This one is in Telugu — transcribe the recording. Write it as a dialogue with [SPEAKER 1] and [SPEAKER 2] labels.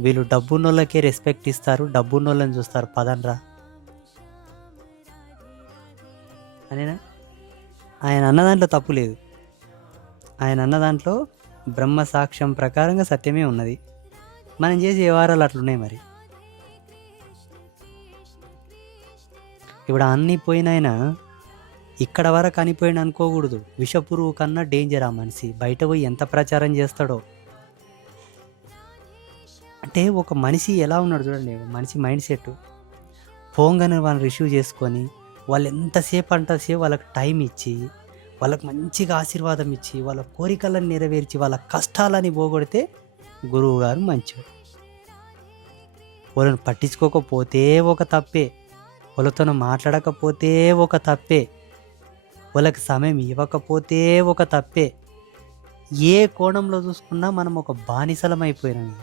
[SPEAKER 1] వీళ్ళు డబ్బున్నోళ్ళకే రెస్పెక్ట్ ఇస్తారు డబ్బున్నోళ్ళని చూస్తారు. పదనరా అనేనా? ఆయన అన్న దాంట్లో తప్పు లేదు. ఆయన అన్న దాంట్లో బ్రహ్మ సాక్ష్యం ప్రకారంగా సత్యమే ఉన్నది. మనం చేసే వ్యవహారాలు అట్లున్నాయి మరి. ఇప్పుడు అన్నీ పోయినైనా ఇక్కడ వరకు అనిపోయిన అనుకోకూడదు. విషపురువు కన్నా డేంజర్ ఆ మనిషి. బయట పోయి ఎంత ప్రచారం చేస్తాడో. అంటే ఒక మనిషి ఎలా ఉన్నాడు చూడండి మనిషి మైండ్ సెట్. పోంగానే వాళ్ళని రిసీవ్ చేసుకొని వాళ్ళు ఎంతసేపు అంతసేపు వాళ్ళకి టైం ఇచ్చి వాళ్ళకి మంచిగా ఆశీర్వాదం ఇచ్చి వాళ్ళ కోరికలను నెరవేర్చి వాళ్ళ కష్టాలని పోగొడితే గురువు గారు మంచివాడు వాళ్ళని పట్టించుకోకపోతే ఒక తప్పే. వాళ్ళతో మాట్లాడకపోతే ఒక తప్పే. వాళ్ళకి సమయం ఇవ్వకపోతే ఒక తప్పే. ఏ కోణంలో చూసుకున్నా మనం ఒక బానిసలం అయిపోయినాం.